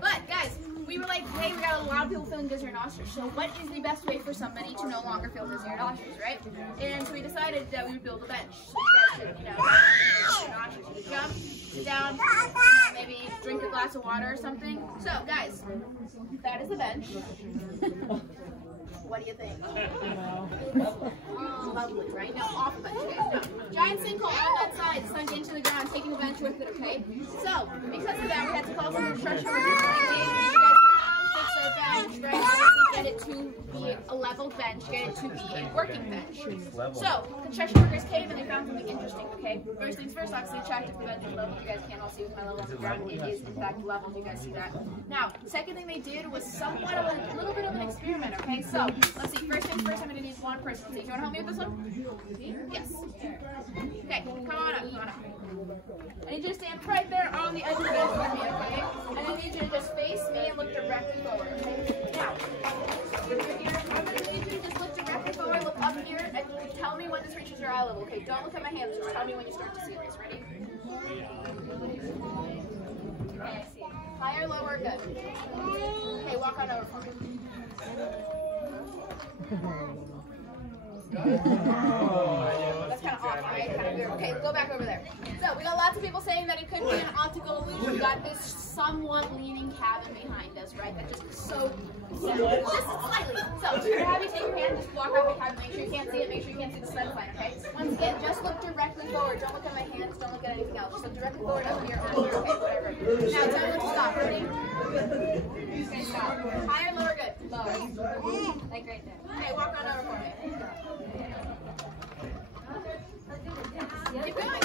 But guys, we were like, hey, we got a lot of people feeling dizzy or nauseous. So what is the best way for somebody to no longer feel dizzy or nauseous, right? And so we decided that we would build a bench. So you guys could, you know, nauseous. You could jump, sit down, maybe drink a glass of water or something. So guys, that is the bench. What do you think? Lovely, right? Now off the bench, guys. No. Giant sinkhole on that side, sunk into the ground, taking the bench with it, okay? So, because of that, we had to call some construction workers. Fix our bench, right? Get it to be a level bench, get it to be a working bench. So, construction workers came and they found something interesting, okay? First things first, obviously checked if the bench is level. You guys can't all see with my level on the ground. It is, in fact, level. Do you guys see that? Now, second thing they did was somewhat of a little bit of an experiment, okay? So, let's see. First things first, I'm going to need one person. So, you want to help me with this one? Yes. Okay, come on up, come on up. I need you to stand right there on the edge of the bench with me, okay? And I need you to just face me and look directly forward, okay? Now, I'm going to need you to just look directly forward, look up here, and tell me when this reaches your eye level, okay? Don't look at my hands, just tell me when you start to see this. Ready? Okay, I see. Higher, lower, good. Okay, walk on over for me. That's kind of off, right? Kind of weird. Okay, go back over there. So, we got lots of people saying that it could be an optical illusion. We got this somewhat leaning cabin behind us, right? That just so just slightly. So, to have you take your hand, just walk around the cabin, make sure you can't see it, make sure you can't see the sun line, okay? Once again, just look directly forward. Don't look at my hands, don't look at anything else. Just look directly forward up here, on here, okay, whatever. Now, tell me when to stop. Ready? Okay, stop. Higher, lower, good. Lower. Like right there. Okay, walk on over for me. Keep going.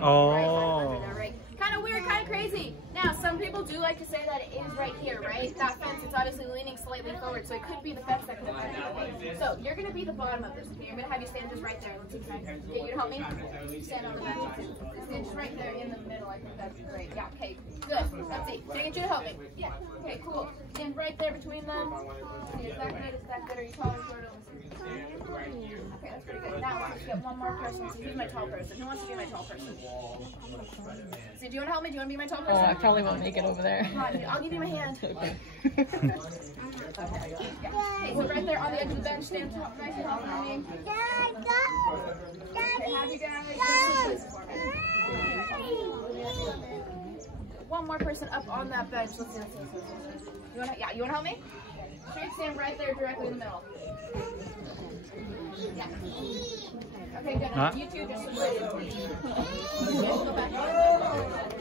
Oh. Right. Kind of weird, kind of crazy. Now, some people do like to say that it is right here, right? That fence is obviously leaning slightly forward, so it could be the fence that could have been it. So, you're going to be the bottom of this. Okay? I'm going to have you stand just right there. Let's see, can I get you to help me? Stand on the bench. Stand just right there in the middle. I think that's great. Yeah, okay, good. Let's see. Can I get you to help me? Yeah. Okay, cool. Stand right there between them. Is that good? Is that good? Are you tall or short? Okay, that's pretty good. Now, let's get one more person. So, who's my tall person? Who wants to be my tall person? So, do you want to help me? Do you want to be my tall person? Oh, I probably won't make it over there. I'll give you my hand. Okay. Okay, so right there on the edge of the bench, stand nice and tall for me. Okay, have you guys one more person up on that bench. Let's see. You want to help me? Straight stand right there directly in the middle. Yeah. Okay, good. You two just switch.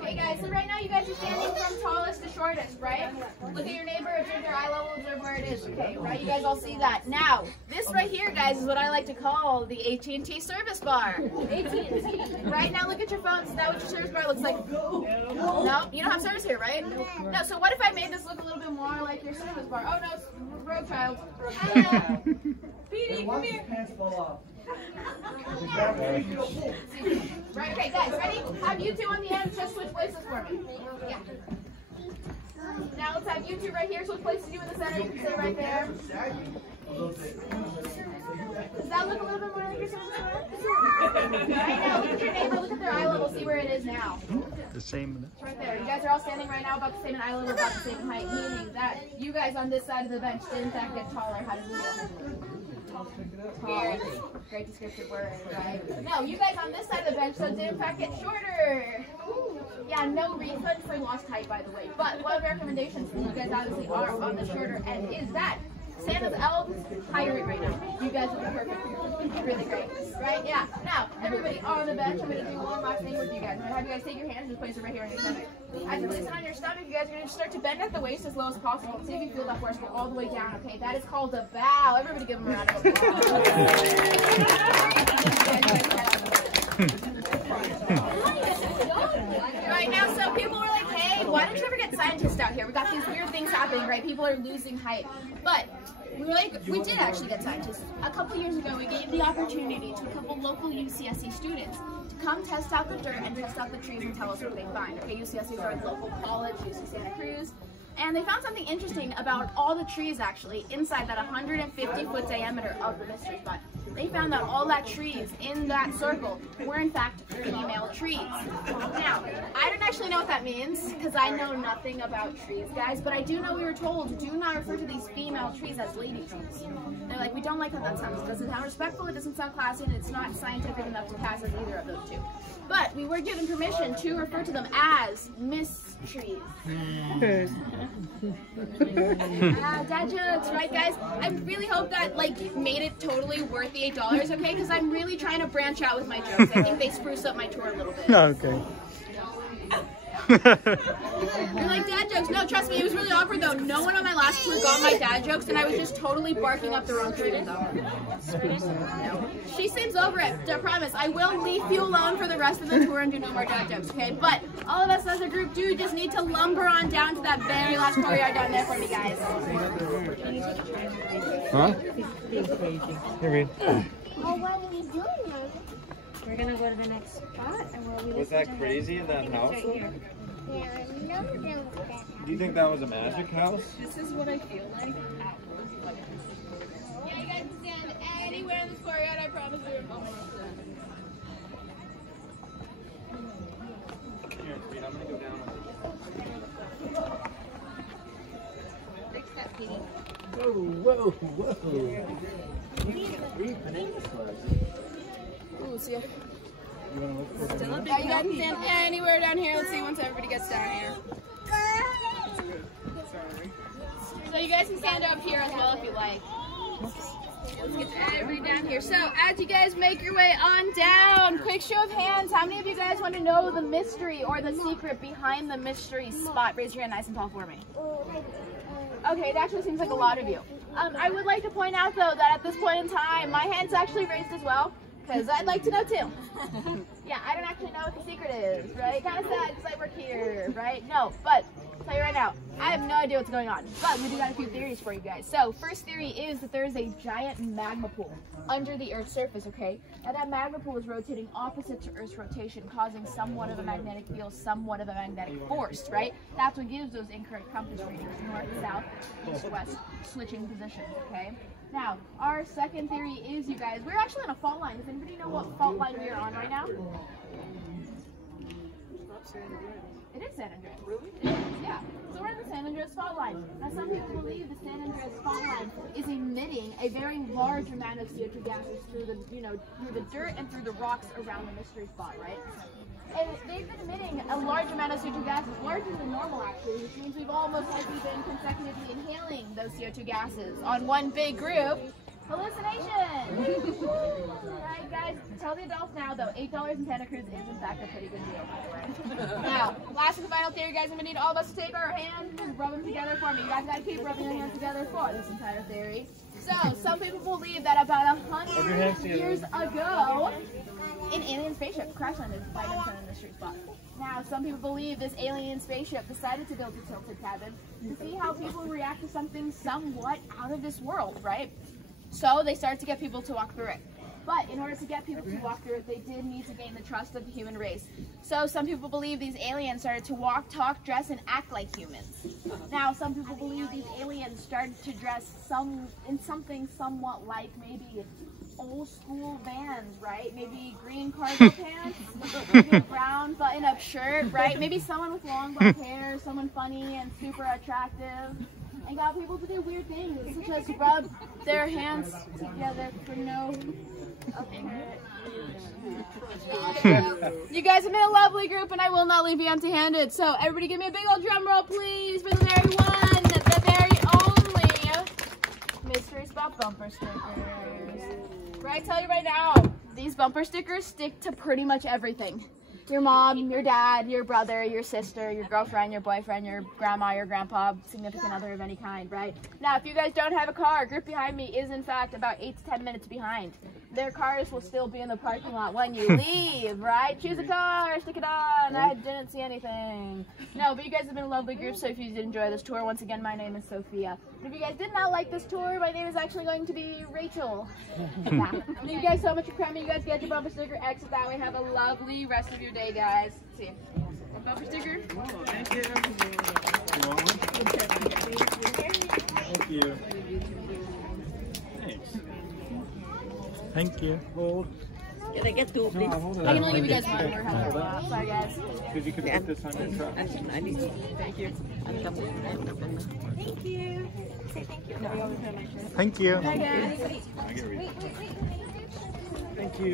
Okay, guys, so right now you guys are standing from tallest to shortest, right? Look at your neighbor, observe their eye level, observe where it is. Okay, right? You guys all see that. Now, this right here, guys, is what I like to call the AT&T service bar. AT&T. Right now, look at your phones. Is that what your service bar looks like? No? You don't have service here, right? No, so what if I made this look a little bit more like your service bar? Oh, no, it's road child. Petey, come here. Right, okay, guys, ready? Have you two on the end just switch places for me. Yeah. Now let's have you two right here switch places. You in the center. You can sit right there. Does that look a little bit more like your service bar? Right now, look at your neighbor. Look at their eye level. See where it is now. The same. It's right there. You guys are all standing right now about the same in eye level, about the same height, meaning that you guys on this side of the bench did in fact get taller. How did you feel? Tall. Great descriptive word, right? No, you guys on this side of the bench so did in fact get shorter. Yeah, no refund for lost height, by the way. But one of the recommendations for you guys obviously are on the shorter end is that Santa's elves hire it right now. You guys will be perfect. Really great. Right? Yeah. Now, everybody on the bench, I'm going to do one last thing with you guys. I'm going to have you guys take your hand and just place it right here on your stomach. As you place it on your stomach, you guys are going to start to bend at the waist as low as possible. See if you feel that force go all the way down, okay? That is called a bow. Everybody give them a round of applause. Right now, so people were like, hey, why don't you ever get scientists out here? We got these weird things happening, right? People are losing height. But we did actually get scientists. A couple years ago, we gave the opportunity to a couple local UCSC students to come test out the dirt and test out the trees and tell us what they find. Okay, UCSC is our local college, UC Santa Cruz. And they found something interesting about all the trees actually inside that 150-foot diameter of the mystery spot. They found that all that trees in that circle were in fact female trees. Now, I didn't actually know what that means because I know nothing about trees, guys, but I do know we were told do not refer to these female trees as lady trees. They're like, we don't like how that sounds. It doesn't sound respectful, it doesn't sound classy, and it's not scientific enough to pass as either of those two. But we were given permission to refer to them as Miss Trees. Dad jokes, right, guys? I really hope that like made it totally worth the $8, okay? Because I'm really trying to branch out with my jokes. I think they spruce up my tour a little bit. Okay. You're like, dad jokes? No, trust me, it was really awkward though. No one on my last tour got my dad jokes, and I was just totally barking up the wrong tree with them. No. She seems over it, I promise. I will leave you alone for the rest of the tour and do no more dad jokes, okay? But all of us as a group do just need to lumber on down to that very last courtyard down there for me, guys. Huh? Here Well, what are we doing now? We're gonna go to the next spot, and we'll be. Was that crazy in that house? Yeah, no, no. Do you think that was a magic house? This is what I feel like. Yeah, you guys can stand anywhere in this courtyard, I promise you. Here, Creed, I'm gonna go down. Big step, Petey. Whoa, whoa, whoa. Ooh, see ya. You wanna look for Yeah, you guys can stand anywhere down here. Let's see once everybody gets down here. So you guys can stand up here as well if you like. Let's get everybody down here. So as you guys make your way on down, quick show of hands. How many of you guys want to know the mystery or the secret behind the mystery spot? Raise your hand nice and tall for me. Okay, it actually seems like a lot of you. I would like to point out though that at this point in time, my hand's actually raised as well. Because I'd like to know too. Yeah, I don't actually know what the secret is, right? Kind of sad because I work here, right? No, but I'll tell you right now, I have no idea what's going on. But we do got a few theories for you guys. So, first theory is that there is a giant magma pool under the Earth's surface, okay? And that magma pool is rotating opposite to Earth's rotation, causing somewhat of a magnetic field, somewhat of a magnetic force, right? That's what gives those incorrect compass readings, north, south, east, west, switching positions, okay? Now, our second theory is, you guys, we're actually on a fault line. Does anybody know what fault line we are on right now? It is San Andreas. Really? It is, yeah. So we're in the San Andreas fault line. Now, some people believe the San Andreas fault line is emitting a very large amount of CO2 gases through the, through the dirt and through the rocks around the mystery spot, right? And they've been emitting a large amount of CO2 gases, larger than normal actually, which means we've almost likely been consecutively inhaling those CO2 gases on one big group. Hallucination! Alright guys, tell the adults now though, $8 in Santa Cruz is in fact a pretty good deal, by the way. Now, last and final theory, guys, I'm going to need all of us to take our hands and just rub them together for me. You guys got to keep rubbing your hands together for this entire theory. So, some people believe that about 100 years ago, an alien spaceship crash landed right in front of the mystery spot. Now, some people believe this alien spaceship decided to build a tilted cabin to see how people react to something somewhat out of this world, right? So they started to get people to walk through it. But in order to get people to walk through it, they did need to gain the trust of the human race. So some people believe these aliens started to walk, talk, dress, and act like humans. Now, some people believe these aliens started to dress in something somewhat like maybe old school Vans, right? Maybe green cargo pants, maybe a brown button-up shirt, right? Maybe someone with long black hair, someone funny and super attractive, and got people to do weird things, such as rub their hands together for no apparent reason. You guys have been a lovely group, and I will not leave you empty-handed. So everybody give me a big old drum roll, please, for the very one, the very only mystery spot bumper stickers. Right, I tell you right now, these bumper stickers stick to pretty much everything. Your mom, your dad, your brother, your sister, your girlfriend, your boyfriend, your grandma, your grandpa, significant other of any kind, right? Now, if you guys don't have a car, group behind me is in fact about 8 to 10 minutes behind. Their cars will still be in the parking lot when you leave, right? Choose a car, stick it on. I didn't see anything. No, but you guys have been a lovely group, so if you did enjoy this tour, once again, my name is Sophia. And if you guys did not like this tour, my name is actually going to be Rachel. Yeah. Thank you guys so much for coming. You guys get your bumper sticker, exit that way. Have a lovely rest of your day, guys. See you. Bumper sticker? Thank you. Thank you. Thanks. Thank you. Hold. Can I get two, please? No, hold it. I can only give you guys one. We're having a Hold lot. Sorry, guys. Because you can put this on your truck. I need to. Thank you. Thank you. Say thank you. No, we always have my shirt. Thank you. Bye, guys. I get it. Thank you.